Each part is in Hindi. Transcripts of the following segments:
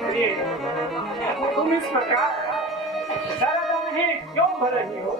अरे, तुम इस प्रकार शरण में क्यों भर रही हो?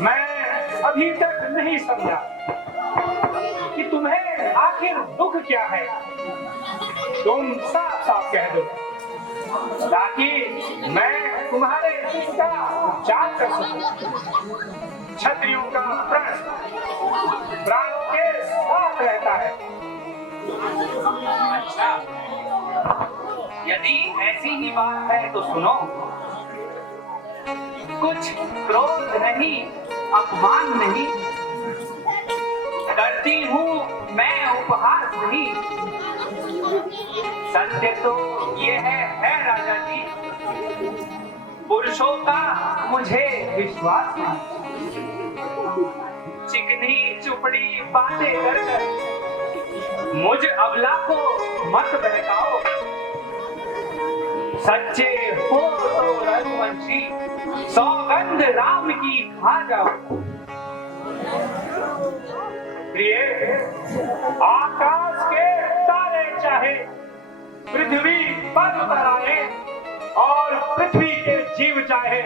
मैं अभी तक नहीं समझा कि तुम्हें आखिर दुख क्या है। तुम साफ साफ कह दो ताकि मैं तुम्हारे दुख का उपचार कर सकूं। क्षत्रियों का प्रण प्राणों के साथ रहता है। अच्छा, यदि ऐसी ही बात है तो सुनो। कुछ क्रोध नहीं, अपमान नहीं करती हूँ मैं, उपहास नहीं। सत्य तो ये है राजा जी, पुरुषों का मुझे विश्वास नहीं। चिकनी चुपड़ी बातें कर मुझ अबला को मत बहकाओ। सच्चे हो तो रघुवंशी, सौगंध राम की खा जाओ। प्रिय, आकाश के तारे चाहे पृथ्वी पर उतर आए और पृथ्वी के जीव चाहे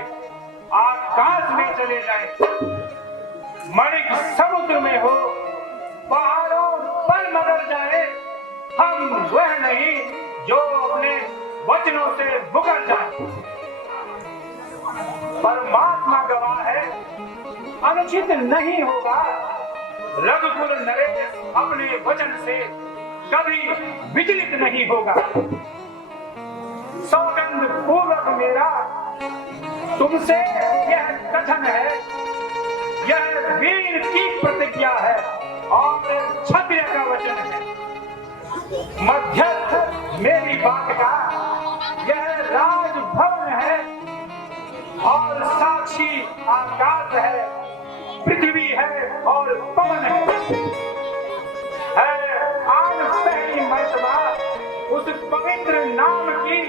आकाश में चले जाए। मणिक समुद्र में हो, पहाड़ों पर मदर जाए, हम वह नहीं जो अपने वचनों से मुकर जाए। परमात्मा गवाह है, अनुचित नहीं होगा। रघुकुल नरेश अपने वचन से कभी विचलित नहीं होगा। सौगंध पूर्वक मेरा तुमसे यह कथन है, यह वीर की प्रतिज्ञा है और क्षत्रिय का वचन है। मध्यस्थ मेरी बात का यह राजभवन है और साक्षी आकाश है, पृथ्वी है और पवन है आज पहली मर्तबा उस पवित्र नाम की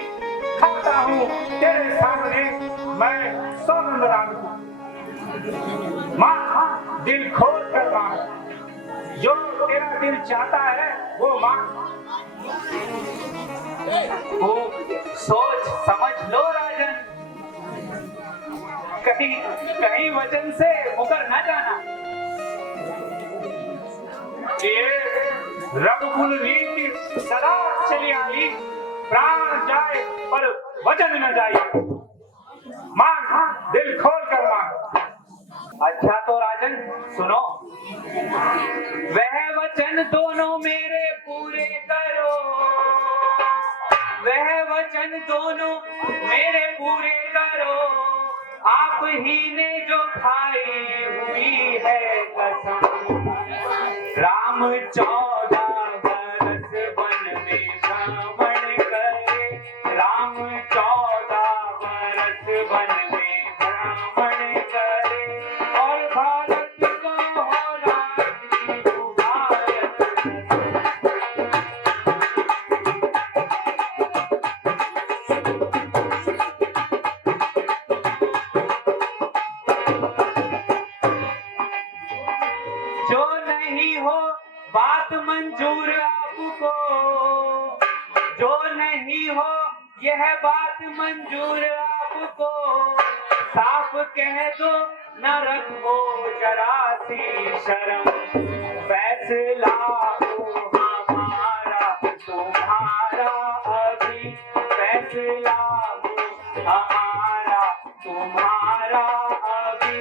खाता हूँ तेरे सामने मैं सौगंध राम की। माँ, दिल खोल कर मांग, जो तेरा दिल चाहता है वो मांग। वो सोच समझ लो राजन, कहीं कहीं वचन से मुकर न जाना। ये रघुकुल रीति सदा चली आई, प्राण जाए पर वचन न जाए। मांग, दिल खोल कर मांग। अच्छा तो राजन सुनो, वह वचन दोनों मेरे पूरे करो, वह वचन दोनों मेरे पूरे करो। आप ही ने जो खाई हुई है कसम, राम 14 बरस वन में भ्रमण करे, राम 14 बरस वन में भ्रमण करे और भारत को हो राज्य भारत। जो नहीं हो बात मंजूर आपको, जो नहीं हो यह बात मंजूर आपको, साफ कह दो न रखो जरा सी शर्म। फैसला हो हमारा तुम्हारा अभी, फैसला हो हमारा तुम्हारा अभी,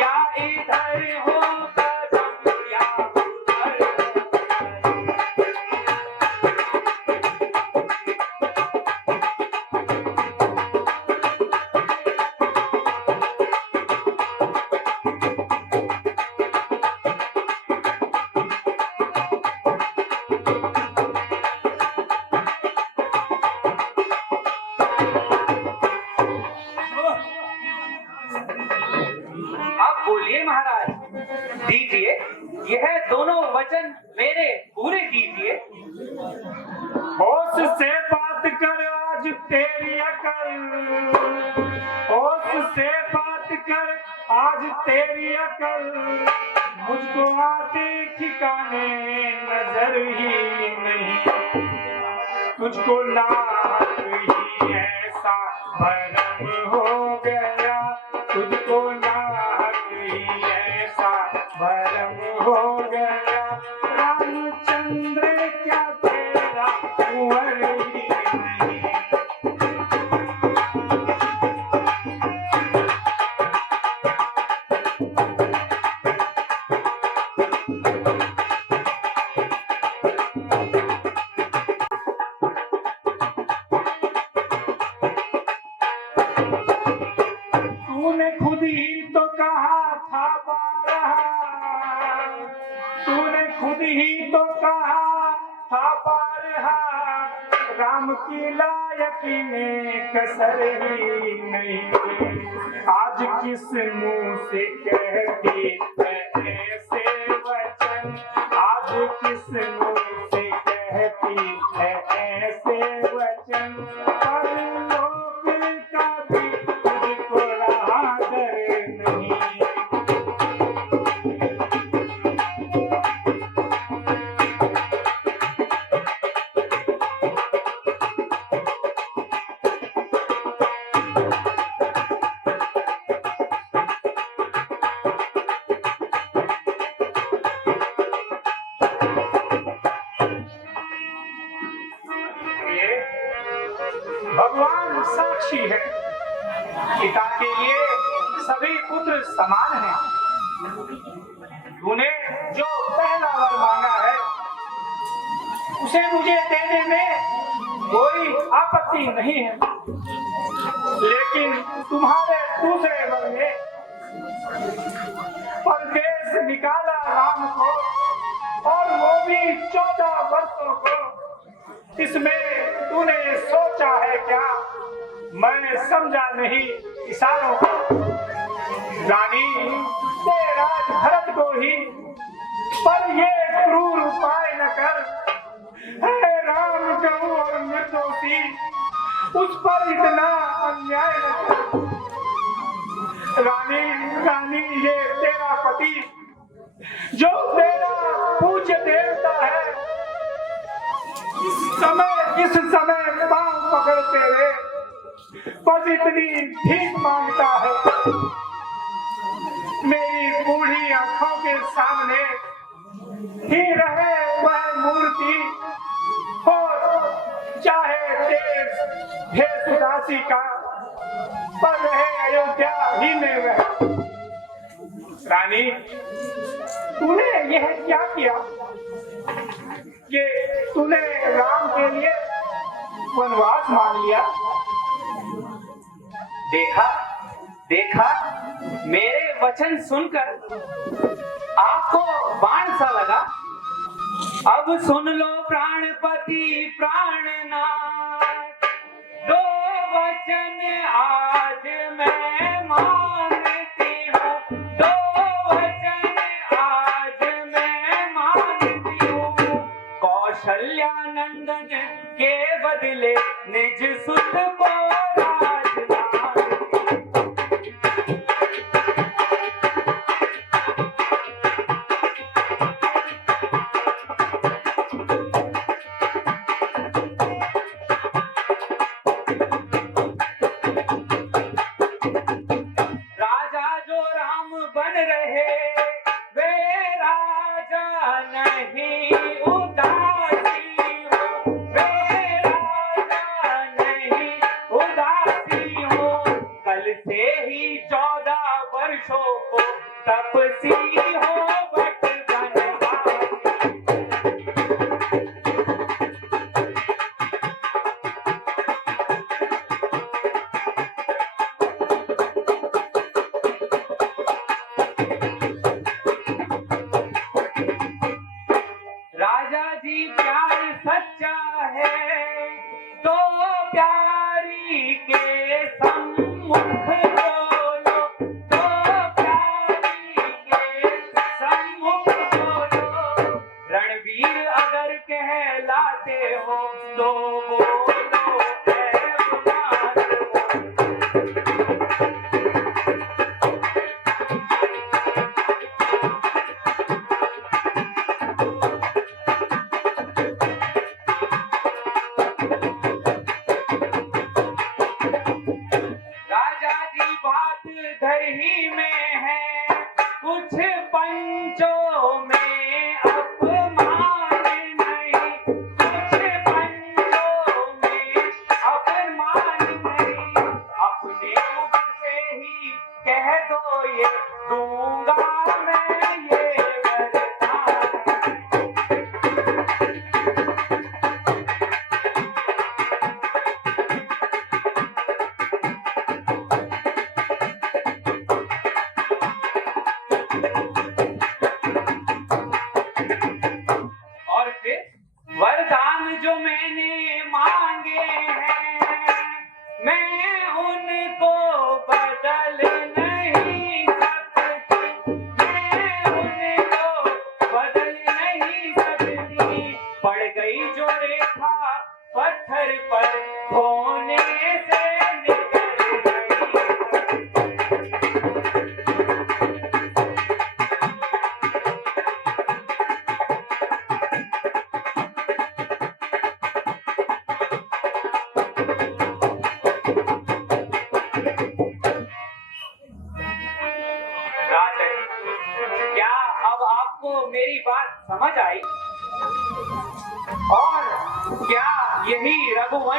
या इधर हो कदम या उधर। अब बोलिए महाराज, दीजिए यह दोनों वचन मेरे पूरे कीजिए। होश से बात कर आज तेरी अकल, होश से बात कर आज तेरी अकल, मुझको आते ठिकाने नजर ही नहीं, तुझको नाहक तूने खुद ही तो कहा था बारहा, तूने खुद ही तो कहा था बारहा, राम की लायक में कसर ही नहीं। आज किस मुंह से कहती है ऐसे वचन, आज किस मुंह से कहती है ऐसे वचन, पर लोग का भी तुझको आदर नहीं। भगवान साक्षी है, पिता के लिए सभी पुत्र समान हैं। तूने जो पहला वर मांगा है उसे मुझे देने में कोई आपत्ति नहीं है, लेकिन तुम्हारे दूसरे वर में परदेश निकाला राम को, और वो भी 14 वर्षों को, इसमें तूने सोचा है क्या? मैंने समझा नहीं इशारों को। रानी तेरा भरत को ही, पर ये क्रूर उपाय न कर। हे राम गऊ और निर्दोषी, उस पर इतना अन्याय न कर। रानी रानी ये तेरा पति जो तेरा पूज्य देवता है, इस समय पांव पकड़ते हुए बस इतनी भीख मांगता है। मेरी बूढ़ी आंखों के सामने ही रहे वह मूर्ति, और चाहे देश भेष उदासी का, पर रहे अयोध्या ही में वह। रानी तूने यह क्या किया कि तूने राम के लिए वनवास मांग लिया? देखा देखा, मेरे वचन सुनकर आपको बाण सा लगा। अब सुन लो प्राणपति प्राणनाथ, दो वचन आज मैं मानती हूँ, दो वचन आज मैं मानती हूँ। कौशल्या नंदन के बदले निज सुत को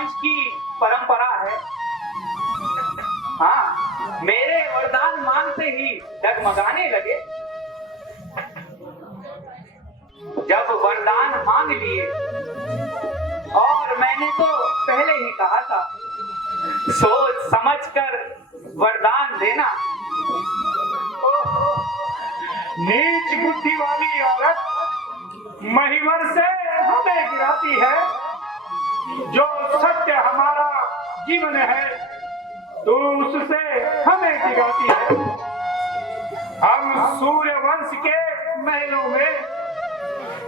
वंश की परंपरा है। हाँ, मेरे वरदान मांगते ही डगमगाने लगे। जब वरदान मांग लिए, और मैंने तो पहले ही कहा था, सोच समझकर वरदान देना। नीच बुद्धि वाली औरत महिवर से हमें गिराती है। जो सत्य हमारा जीवन है, तो उससे हमें गिराती है। हम सूर्य वंश के महलों में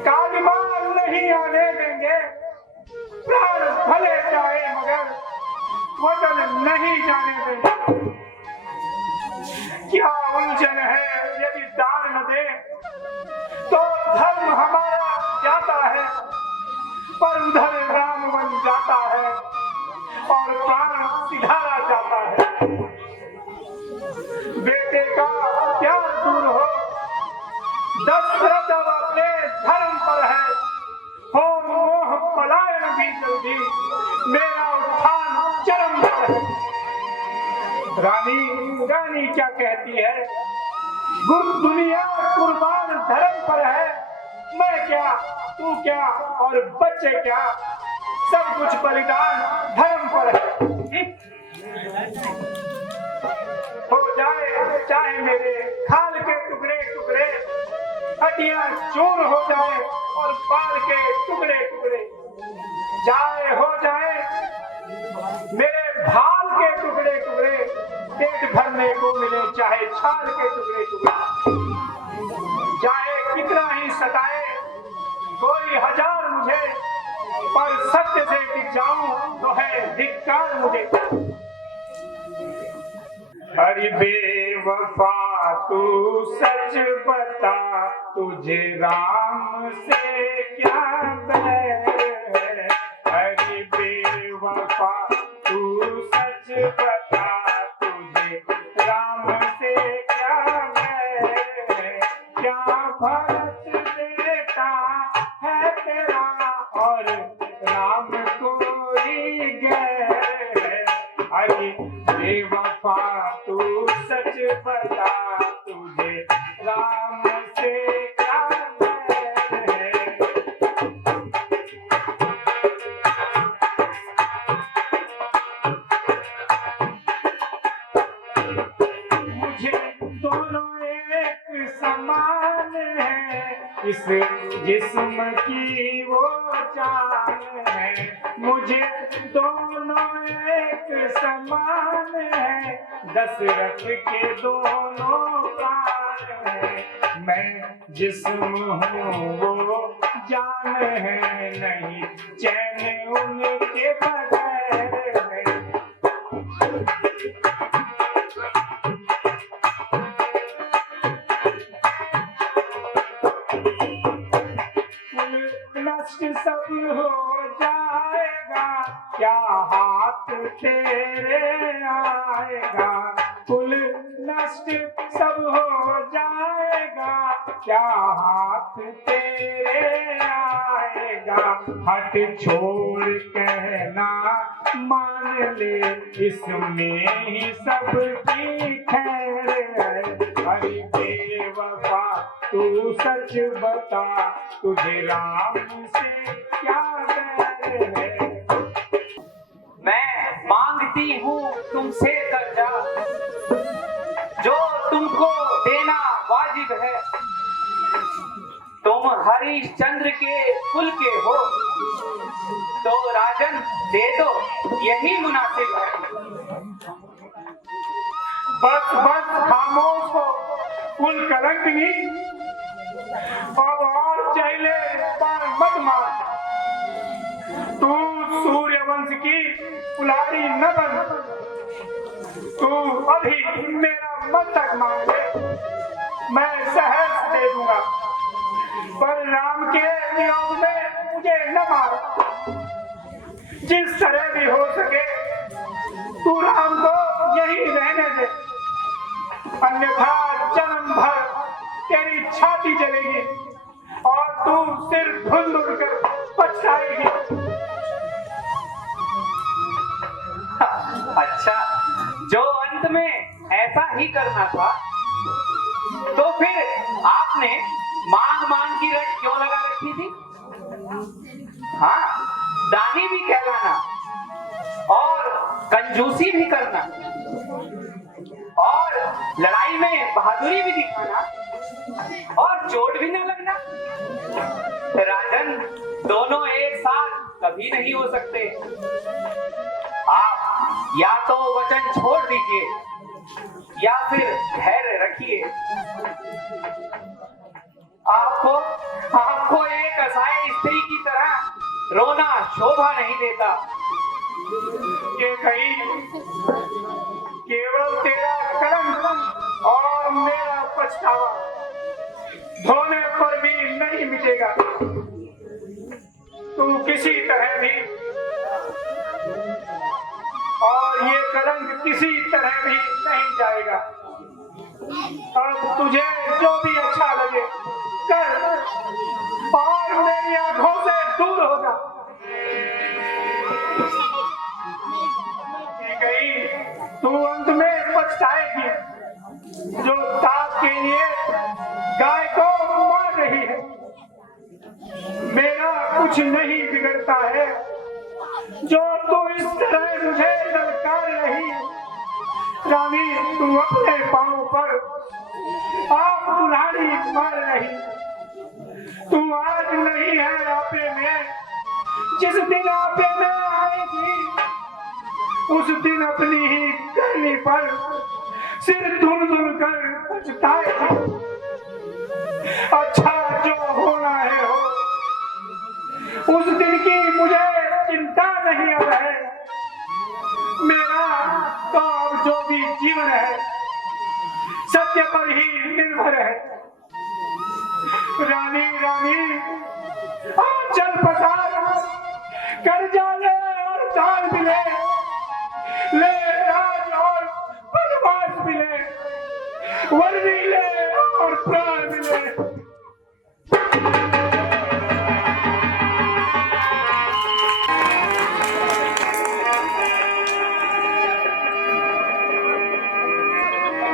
कालीमाल नहीं आने देंगे। प्राण भले जाए मगर वचन नहीं जाने देंगे। क्या उलझन है, यदि दान न दे तो धर्म हमारा जाता है, पर उधर राम बन जाता है और प्राण सिधारा जाता है। बेटे का प्यार दूर हो, दशरथ अब अपने धर्म पर है। हो मोह पलायन भी जल्दी, मेरा उत्थान चरम पर है। रानी क्या कहती है? दुनिया कुर्बान धर्म पर है। मैं क्या, तू क्या और बच्चे क्या, सब कुछ बलिदान धर्म पर है। हो जाए चाहे मेरे खाल के टुकड़े टुकड़े, हड्डियां चूर हो जाए और बाल के टुकड़े टुकड़े, जाए हो जाए मेरे भाल के टुकड़े टुकड़े, पेट भरने को मिले चाहे छाल के टुकड़े टुकड़े। चाहे कितना ही सताए कोई हजार मुझे, पर सत्य से टिक जाऊं तो है धिक्कार मुझे। अरे बेवफा तू सच बता, तुझे राम से क्या बैर? अरे बेवफा तू सच बता, तुझे राम से क्या बैर? क्या भरत बेटा है तेरा और राम कोई गैर? अरे बेवफा तू सच बता, तुझे राम से क्या बैर? मुझे दोनों एक समान है, इस जिस्म की वो जान है। मुझे दोनों एक समान है, दशरथ के दोनों प्राण है। मैं जिस्म हूँ वो जान है, नहीं चैन उनके बगैर है। नष्ट सब हो जाएगा, क्या हाथ तेरे आएगा? कुल नष्ट सब हो जाएगा, क्या हाथ तेरे आएगा? हट छोड़ कहना मान ले, इसमें ही सबकी खैर है। अरे बेवफा तू सच बता, तुझे राम से क्या बैर है? मैं मांगती हूँ तुमसे दर्जा, जो तुमको देना वाजिब है। तुम हरिश्चंद्र के कुल के हो, तो राजन दे दो, यही मुनासिब है। बस बस खामोश हो कुल कलंकनी, अब और चले पर मत मार। तू सूर्यवंश की कुलारी न बन, तू अभी मेरा मस्तक मांग ले, मैं सहर्ष दे दूंगा। पर राम के वियोग में मुझे न मार। जिस तरह भी हो सके तू राम को यही रहने दे, अन्यथा जन्म भर तेरी छाती जलेगी और तू सिर धुंध उड़कर पछताएगी। अच्छा, जो अंत में ऐसा ही करना था, तो फिर आपने मांग मांग की रट क्यों लगा रखी थी? हाँ, दानी भी कहलाना और कंजूसी भी करना और लड़ाई में बहादुरी भी दिखाना और चोट भी न लगना, राजन दोनों एक साथ कभी नहीं हो सकते। आप या तो वचन छोड़ दीजिए या फिर धैर्य रखिए। आपको एक असहाय स्त्री की तरह रोना शोभा नहीं देता। ये कहीं केवल तेरा कलंक और मेरा पछतावा धोने पर भी नहीं मिटेगा। तू किसी तरह भी और ये कलंक किसी तरह भी नहीं जाएगा। अब तुझे जो भी अच्छा लगे कर और मेरी आंखों से दूर हो जा। गई तू अंत में पछताएगी जो ताप के लिए गाय को मार रही है। मेरा कुछ नहीं बिगड़ता है जो तू इस तरह मुझे ललकार रही। रानी तू अपने पांव पर आप कुल्हाड़ी मार रही। तू आज नहीं है आपे में, जिस दिन आपे में आएगी उस दिन अपनी ही करनी पर सिर धुन धुन कर पछताएगी। अच्छा जो होना है हो, उस दिन की मुझे चिंता नहीं अब है। मेरा तो अब जो भी जीवन है सत्य पर ही निर्भर है। रानी रानी चल पसार कर जाने और चाल मिले।